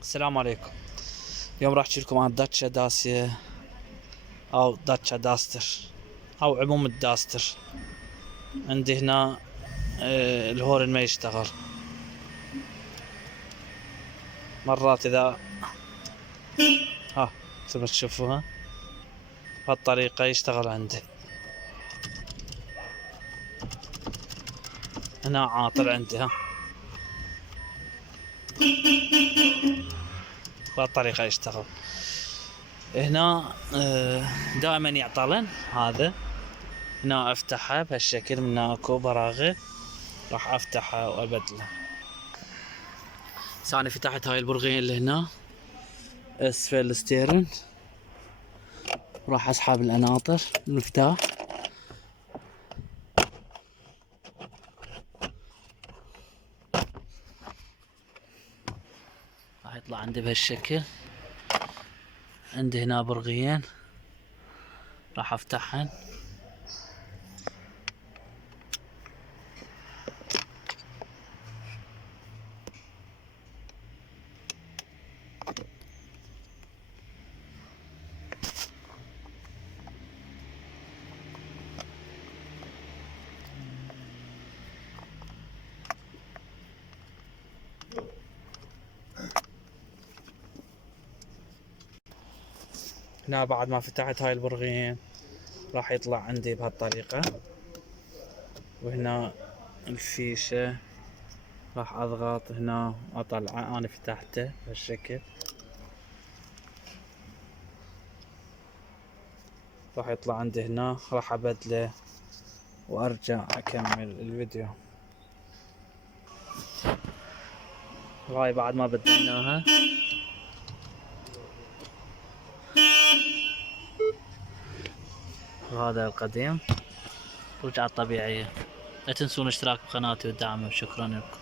السلام عليكم. اليوم راح احكي لكم عن داتشا داسيا او داتشا داستر او عموم الداستر. عندي هنا الهورن ما يشتغل مرات اذا ها مثل ما تشوفوها بهالطريقة يشتغل عندي. هنا عاطل عندي ها بهالطريقة يشتغل. هنا دائما يعطلن هذا. هنا افتحها بهالشكل من اكو براغي راح افتحها وابدلها. ثاني فتحت هاي البرغية اللي هنا اسفل الستيرن، راح اسحب الاناطر المفتاح راح يطلع عندي بهالشكل. عندي هنا برغيين راح افتحهن. هنا بعد ما فتحت هاي البرغيين راح يطلع عندي بهالطريقة، وهنا الفيشة راح اضغط هنا واطلعه. انا فتحته بهالشكل راح يطلع عندي هنا، راح ابدله وارجع اكمل الفيديو. هاي بعد ما بدلناها وهذا القديم رجعت طبيعية. لا تنسون الاشتراك بقناتي والدعم، وشكرا لكم.